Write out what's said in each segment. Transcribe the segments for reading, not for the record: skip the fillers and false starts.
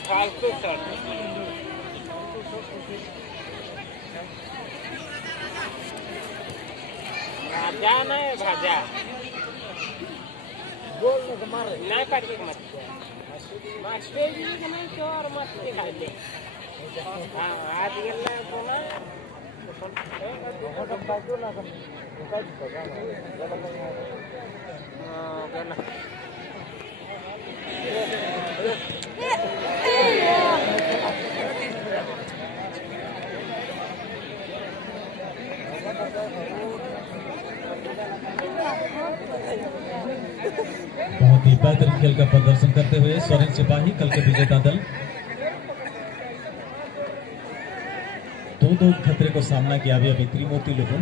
फालतू सर भाजा नहीं भाजा गोल में मार ना काटी मत मास्टर जी के नहीं तो और मत खा ले हां आज गेला तो ना तो बाजू ना कर का हां गना बहुत ही बेहतरीन खेल का प्रदर्शन करते हुए स्वर्ण सिपाही कल के विजेता दल दो खतरे को सामना किया अभी त्रिमूर्ति लोगों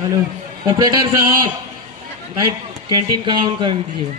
हेलो ऑपरेटर साहब लाइट कैंटीन का ऑन कर दीजिए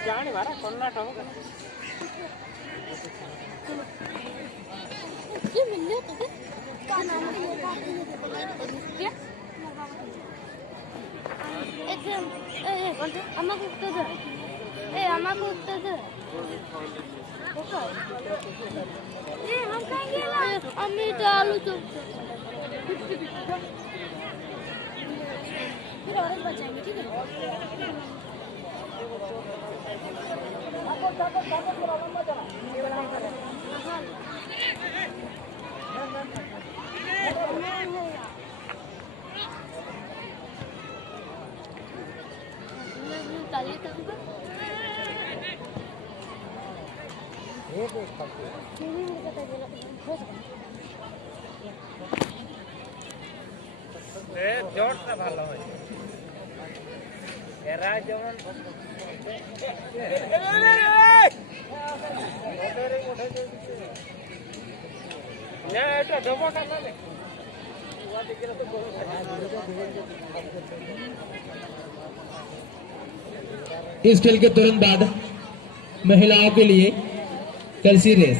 जाने वाला कर्नाटक होगा ये मिलने तो क्या नाम है क्या अम्मा को उत्तर दे अम्मा को उत्तर दे हम खाएंगे अम्मी तो आलू चॉप फिर ऑरेंज बचाएंगे ठीक है জোর সে ভালো হয় এরা যেমন না এটা ডবটা না इस खेल के तुरंत बाद महिलाओं के लिए कलसी रेस।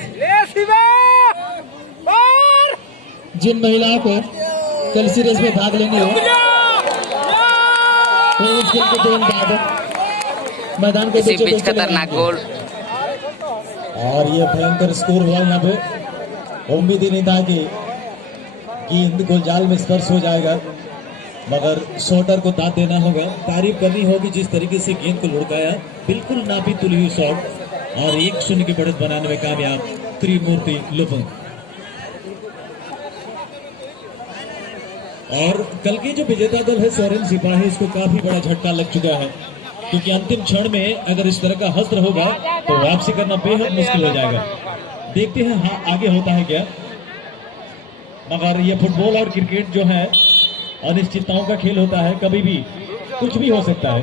जिन महिलाओं को कलसी रेस में भाग लेनी हो तो इस खेल के तुरंत बाद मैदान के बीच खतरनाक गोल और ये भयंकर स्कोर हुआ यहाँ पे। उम्मीद ही नहीं था कि गेंद गोल जाल में स्पर्श हो जाएगा, मगर शॉटर को दाद देना होगा। तारीफ करनी होगी जिस तरीके से गेंद को लुढ़काया, बिल्कुल नापी तुली हुई शॉट और 1-0 की बढ़त बनाने में कामयाब त्रिमूर्ति लुपुंग। और कल के जो विजेता दल है सोरेन सिपाही, इसको काफी बड़ा झटका लग चुका है, क्योंकि अंतिम क्षण में अगर इस तरह का हस्त्र होगा तो वापसी करना बेहद मुश्किल हो जाएगा। देखते हैं हाँ आगे होता है क्या, मगर ये फुटबॉल और क्रिकेट जो है अनिश्चितताओं का खेल होता है, कभी भी कुछ भी हो सकता है।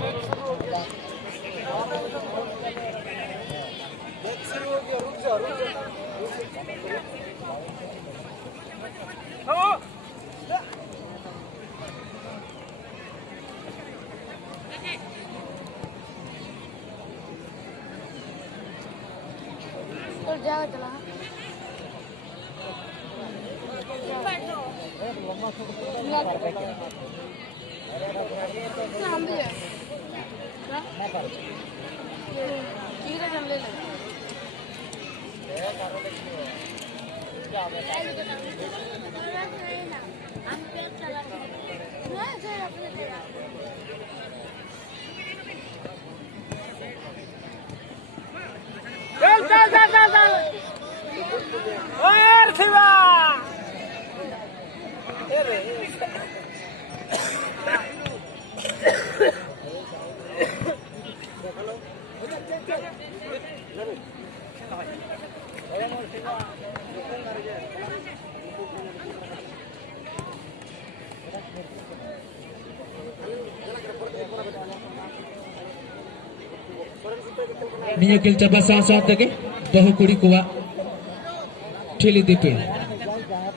जाओ चला हम भी और Shiva Niya kilcha basa sa tege bahukuri kuwa ठेली दीपे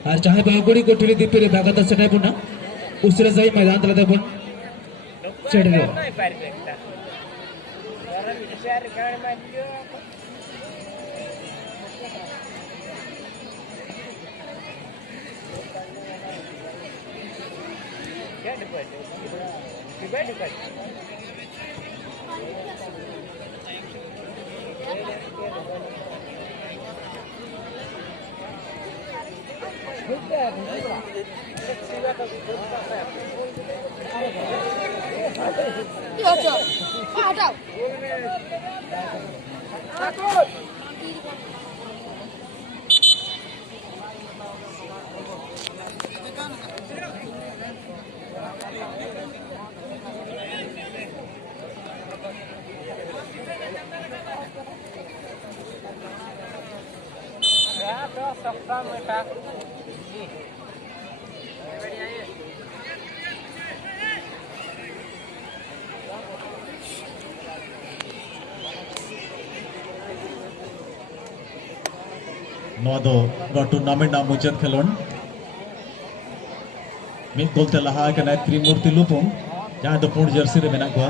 और चाहे बागुड़ी को ठेली दीपे भागा तो सटाई पुना उसरे सही मैदान तलते पुन चढ़ गए Nodo got tournament na muchat khelon min golte laha kana Trimurti Lupung jahan do pun jersey re mena ko